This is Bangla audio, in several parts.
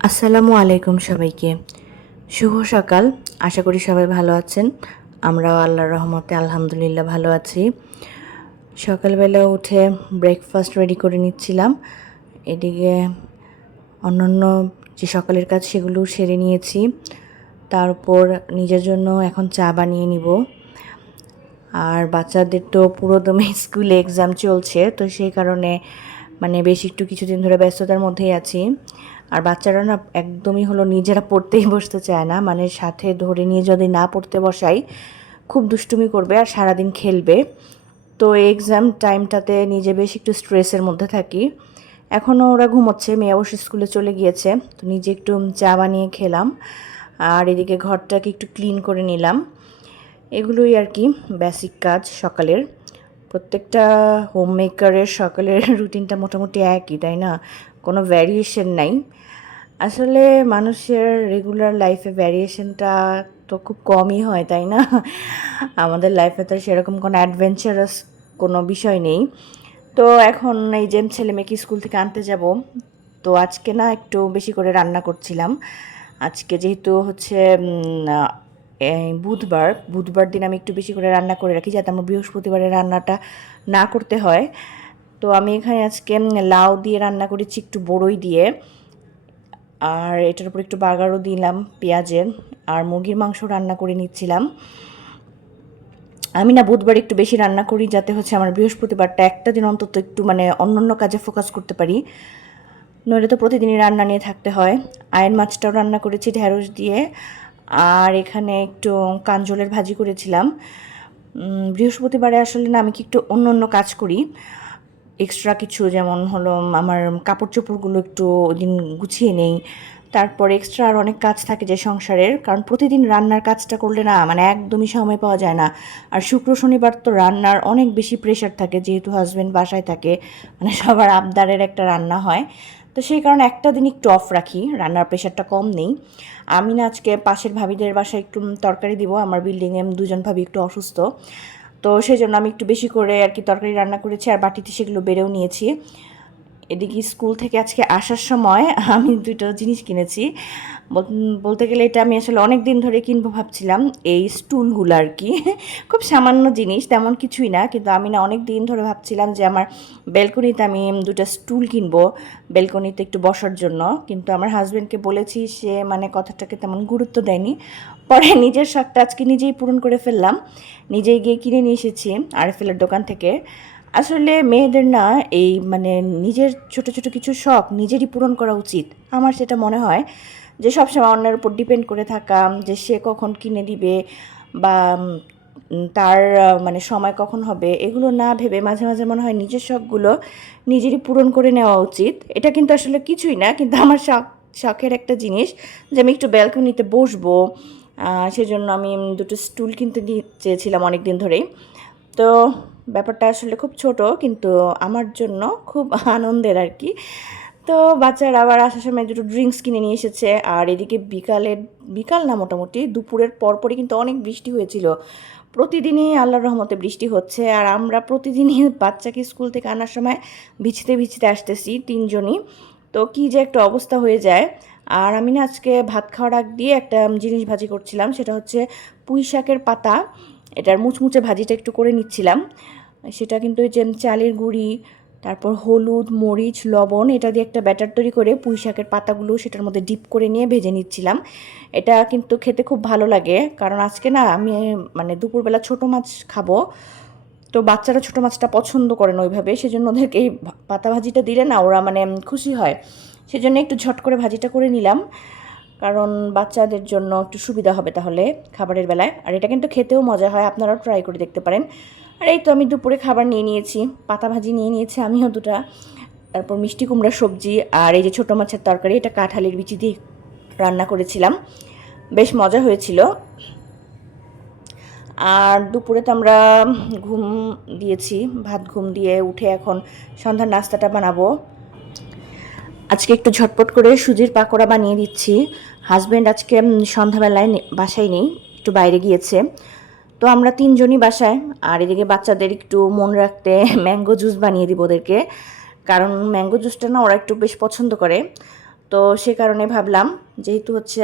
আসসালামু আলাইকুম সবাইকে। শুভ সকাল। আশা করি সবাই ভালো আছেন। আমরাও আল্লাহর রহমতে আলহামদুলিল্লাহ ভালো আছি। সকালবেলা উঠে ব্রেকফাস্ট রেডি করে নিচ্ছিলাম। এদিকে অন্যান্য যে সকালের কাজ সেগুলো সেরে নিয়েছি। তারপর নিজের জন্য এখন চা বানিয়ে নিব। আর বাচ্চাদের তো পুরো দমে স্কুলে এক্সাম চলছে, তো সেই কারণে মানে বেশ একটু কিছুদিন ধরে ব্যস্ততার মধ্যেই আছি। আর বাচ্চারা না একদমই হলো নিজেরা পড়তেই বসতে চায় না। মানে সাথে ধরে নিয়ে যদি না পড়তে বসাই, খুব দুষ্টুমি করবে আর সারাদিন খেলবে। তো এক্সাম টাইমটাতে নিজে বেশ একটু স্ট্রেসের মধ্যে থাকি। এখনও ওরা ঘুমোচ্ছে, মেয়ে অবশ্য স্কুলে চলে গিয়েছে। তো নিজে একটু চা বানিয়ে খেলাম। আর এদিকে ঘরটাকে একটু ক্লিন করে নিলাম। এগুলোই আর কি বেসিক কাজ সকালের। প্রত্যেকটা হোম মেকারের সকালের রুটিনটা মোটামুটি একই, তাই না? কোনো ভ্যারিয়েশন নাই। আসলে মানুষের রেগুলার লাইফে ভ্যারিয়েশনটা তো খুব কমই হয়, তাই না? আমাদের লাইফে তো সেরকম কোনো অ্যাডভেঞ্চারাস কোনো বিষয় নেই। তো এখন এই যে ছেলে মেয়েকে স্কুল থেকে আনতে যাব, তো আজকে না একটু বেশি করে রান্না করছিলাম। আজকে যেহেতু হচ্ছে বুধবার বুধবার দিন আমি একটু বেশি করে রান্না করে রাখি যাতে আমার বৃহস্পতিবারে রান্নাটা না করতে হয়। তো আমি এখানে আজকে লাউ দিয়ে রান্না করেছি একটু বড়ই দিয়ে। আর এটার উপর একটু বাগারও দিলাম পেঁয়াজের। আর মুরগির মাংস রান্না করে নিচ্ছিলাম। আমি না বুধবার একটু বেশি রান্না করি যাতে হচ্ছে আমার বৃহস্পতিবারটা একটা দিন অন্তত একটু মানে অন্য অন্য কাজে ফোকাস করতে পারি। নইলে তো প্রতিদিনই রান্না নিয়ে থাকতে হয়। আয়ের মাছটাও রান্না করেছি ঢ্যাঁড়স দিয়ে। আর এখানে একটু কাঞ্জলের ভাজি করেছিলাম। বৃহস্পতিবারে আসলে না আমি কি একটু অন্য অন্য কাজ করি। এক্সট্রা কিছু যেমন হলো আমার কাপড় চোপড়গুলো একটু দিন গুছিয়ে নেই। তারপর এক্সট্রা আর অনেক কাজ থাকে যে সংসারের, কারণ প্রতিদিন রান্নার কাজটা করলে না মানে একদমই সময় পাওয়া যায় না। আর শুক্র, শনিবার তো রান্নার অনেক বেশি প্রেশার থাকে, যেহেতু হাজব্যান্ড বাসায় থাকে মানে সবার আবদারের একটা রান্না হয়। তো সেই কারণে একটা দিন একটু অফ রাখি, রান্নার প্রেশারটা কম নেই। আমি না আজকে পাশের ভাবিদের বাসায় একটু তরকারি দিব, আমার বিল্ডিংয়ে দুজন ভাবি একটু অসুস্থ। তো সেই জন্য আমি একটু বেশি করে আর কি তরকারি রান্না করেছি আর বাটিতে সেগুলো বেড়েও নিয়েছি। এদিকে স্কুল থেকে আজকে আসার সময় আমি দুটো জিনিস কিনেছি। বলতে গেলে এটা আমি আসলে অনেক দিন ধরে কিনবো ভাবছিলাম, এই স্টুলগুলো আর কি। খুব সামান্য জিনিস, তেমন কিছুই না, কিন্তু আমি না অনেক দিন ধরে ভাবছিলাম যে আমার বেলকনিতে আমি দুটো স্টুল কিনবো বেলকনিতে একটু বসার জন্য। কিন্তু আমার হাজব্যান্ডকে বলেছি, সে মানে কথাটাকে তেমন গুরুত্ব দেয়নি। পরে নিজের শখটা আজকে নিজেই পূরণ করে ফেললাম। নিজেই গিয়ে কিনে নিয়ে এসেছি আরএফএলের দোকান থেকে। আসলে মেয়েদের না এই মানে নিজের ছোট ছোট কিছু শখ নিজেরই পূরণ করা উচিত। আমার সেটা মনে হয় যে সবসময় অন্যের উপর ডিপেন্ড করে থাকা, যে সে কখন কিনে দিবে বা তার মানে সময় কখন হবে, এগুলো না ভেবে মাঝে মাঝে মনে হয় নিজের শখগুলো নিজেরই পূরণ করে নেওয়া উচিত। এটা কিন্তু আসলে কিছুই না, কিন্তু আমার শখ, শখের একটা জিনিস যে আমি একটু ব্যালকনিতে বসবো সেজন্য আমি দুটো স্টুল কিনতে দিয়ে চেয়েছিলাম অনেক দিন ধরেই। তো ব্যাপারটা আসলে খুব ছোট, কিন্তু আমার জন্য খুব আনন্দের আর কি। তো বাচ্চারা আবার আসার সময় দুটো ড্রিঙ্কস কিনে নিয়ে এসেছে। আর এদিকে বিকালের, বিকাল না মোটামুটি, দুপুরের পরপরই কিন্তু অনেক বৃষ্টি হয়েছিল। প্রতিদিনই আল্লাহর রহমতে বৃষ্টি হচ্ছে। আর আমরা প্রতিদিনই বাচ্চাকে স্কুল থেকে আনার সময় ভিজতে ভিজতে আসতেছি তিনজনই। তো কী যে একটা অবস্থা হয়ে যায়। আর আমি না আজকে ভাত খাওয়ার আগ দিয়ে একটা জিনিস ভাজি করছিলাম, সেটা হচ্ছে পুঁই শাকের পাতা। এটার মুচমুচে ভাজিটা একটু করে নিচ্ছিলাম। সেটা কিন্তু ওই যে চালের গুঁড়ি, তারপর হলুদ, মরিচ, লবণ, এটা দিয়ে একটা ব্যাটার তৈরি করে পুঁই শাকের পাতাগুলো সেটার মধ্যে ডিপ করে নিয়ে ভেজে নিচ্ছিলাম। এটা কিন্তু খেতে খুব ভালো লাগে, কারণ আজকে না আমি মানে দুপুরবেলা ছোট মাছ খাব, তো বাচ্চারা ছোটো মাছটা পছন্দ করে না ওইভাবে, সেজন্য ওদেরকে এই পাতা ভাজিটা দিলে না ওরা মানে খুশি হয়। সেজন্য একটু ঝট করে ভাজিটা করে নিলাম। কারণ বাচ্চাদের জন্য একটু সুবিধা হবে তাহলে খাবারের বেলায়। আর এটা কিন্তু খেতেও মজা হয়, আপনারাও ট্রাই করে দেখতে পারেন। আর এই তো আমি দুপুরে খাবার নিয়ে নিয়েছি, পাতা ভাজি নিয়ে নিয়েছি আমিও দুটা। তারপর মিষ্টি কুমড়া সবজি আর এই যে ছোটো মাছের তরকারি, এটা কাঁঠালের বিচি দিয়ে রান্না করেছিলাম। বেশ মজা হয়েছিল। আর দুপুরে তো আমরা ঘুম দিয়েছি, ভাত ঘুম দিয়ে উঠে এখন সন্ধ্যার নাস্তাটা বানাবো। আজকে একটু ঝটপট করে সুজির পাকোড়া বানিয়ে দিচ্ছি। হাজব্যান্ড আজকে সন্ধ্যাবেলায় বাসায় নেই, একটু বাইরে গিয়েছে। তো আমরা তিনজনই বাসায়, আর এদিকে বাচ্চাদের একটু মন রাখতে ম্যাঙ্গো জুস বানিয়ে দিব ওদেরকে। কারণ ম্যাঙ্গো জুসটা না ওরা একটু বেশ পছন্দ করে। তো সে কারণে ভাবলাম, যেহেতু হচ্ছে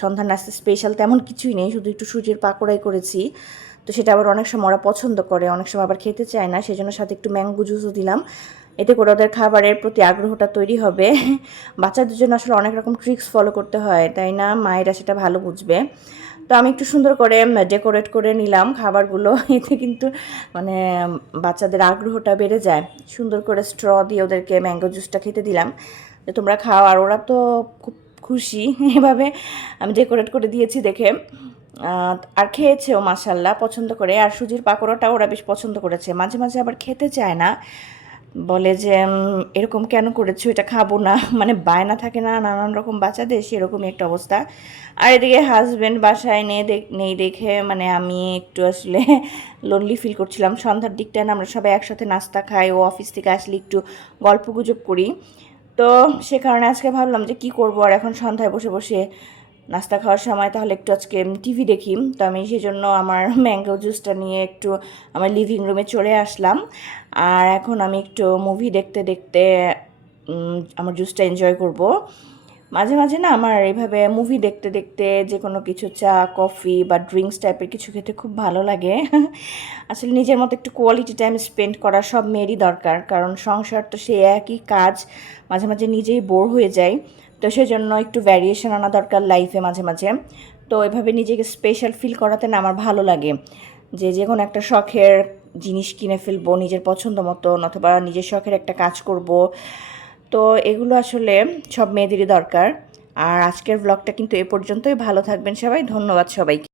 সন্ধ্যা নাস্তা স্পেশাল তেমন কিছুই নেই, শুধু একটু সুজির পাকোড়াই করেছি। তো সেটা আবার অনেক সময় ওরা পছন্দ করে, অনেক সময় আবার খেতে চায় না, সেজন্য সাথে একটু ম্যাঙ্গো জুসও দিলাম। এতে করে ওদের খাবারের প্রতি আগ্রহটা তৈরি হবে। বাচ্চাদের জন্য আসলে অনেক রকম ট্রিক্স ফলো করতে হয়, তাই না? মায়েরা সেটা ভালো বুঝবে। তো আমি একটু সুন্দর করে ডেকোরেট করে নিলাম খাবারগুলো। এতে কিন্তু মানে বাচ্চাদের আগ্রহটা বেড়ে যায়। সুন্দর করে স্ট্র দিয়ে ওদেরকে ম্যাঙ্গো জুসটা খেতে দিলাম। যে তোমরা খাও, আর ওরা তো খুব খুশি। এভাবে আমি ডেকোরেট করে দিয়েছি দেখে। আর খেয়েছেও মাসাল্লাহ পছন্দ করে। আর সুজির পাকোড়াটা ওরা বেশ পছন্দ করেছে। মাঝে মাঝে আবার খেতে চায় না। বলে যে এরকম কেন করেছ? এটা খাব না। মানে বায়না থাকে না, নানান রকম বাচ্চাদের, সেরকমই একটা অবস্থা। আর এদিকে হাজব্যান্ড বাসায় নেই নেই দেখে মানে আমি একটু আসলে লোনলি ফিল করছিলাম। সন্ধ্যার দিকটায় আমরা সবাই একসাথে নাস্তা খাই, ও অফিস থেকে আসলে একটু গল্প গুজব করি। তো সে কারণে আজকে ভাবলাম যে, কি করব? আর এখন সন্ধ্যায় বসে বসে নাস্তা খাওয়ার সময় তাহলে একটু আজকে টিভি দেখি। তো আমি সেই জন্য আমার ম্যাঙ্গো জুসটা নিয়ে একটু আমার লিভিং রুমে চলে আসলাম। আর এখন আমি একটু মুভি দেখতে দেখতে আমার জুসটা এনজয় করব। মাঝে মাঝে না আমার এইভাবে মুভি দেখতে দেখতে যে কোনো কিছু চা কফি বা ড্রিঙ্কস টাইপের কিছু খেতে খুব ভালো লাগে। আসলে নিজের মতো একটু কোয়ালিটি টাইম স্পেন্ড করা সব মেয়েরই দরকার, কারণ সংসার তো সে একই কাজ, মাঝে মাঝে নিজেই বোর হয়ে যায়। তো সেজন্য একটু ভ্যারিয়েশন আনা দরকার লাইফে মাঝে মাঝে। তো এভাবে নিজেকে স্পেশাল ফিল করাতে না আমার ভালো লাগে। যে যে কোনো একটা শখের জিনিস কিনে ফেলব, নিজের পছন্দ মতন অথবা নিজের শখের একটা কাজ করব। তো এগুলো আসলে সব মেয়েদেরই দরকার। আর আজকের ব্লগটা কিন্তু এ পর্যন্তই। ভালো থাকবেন সবাই। ধন্যবাদ সবাইকে।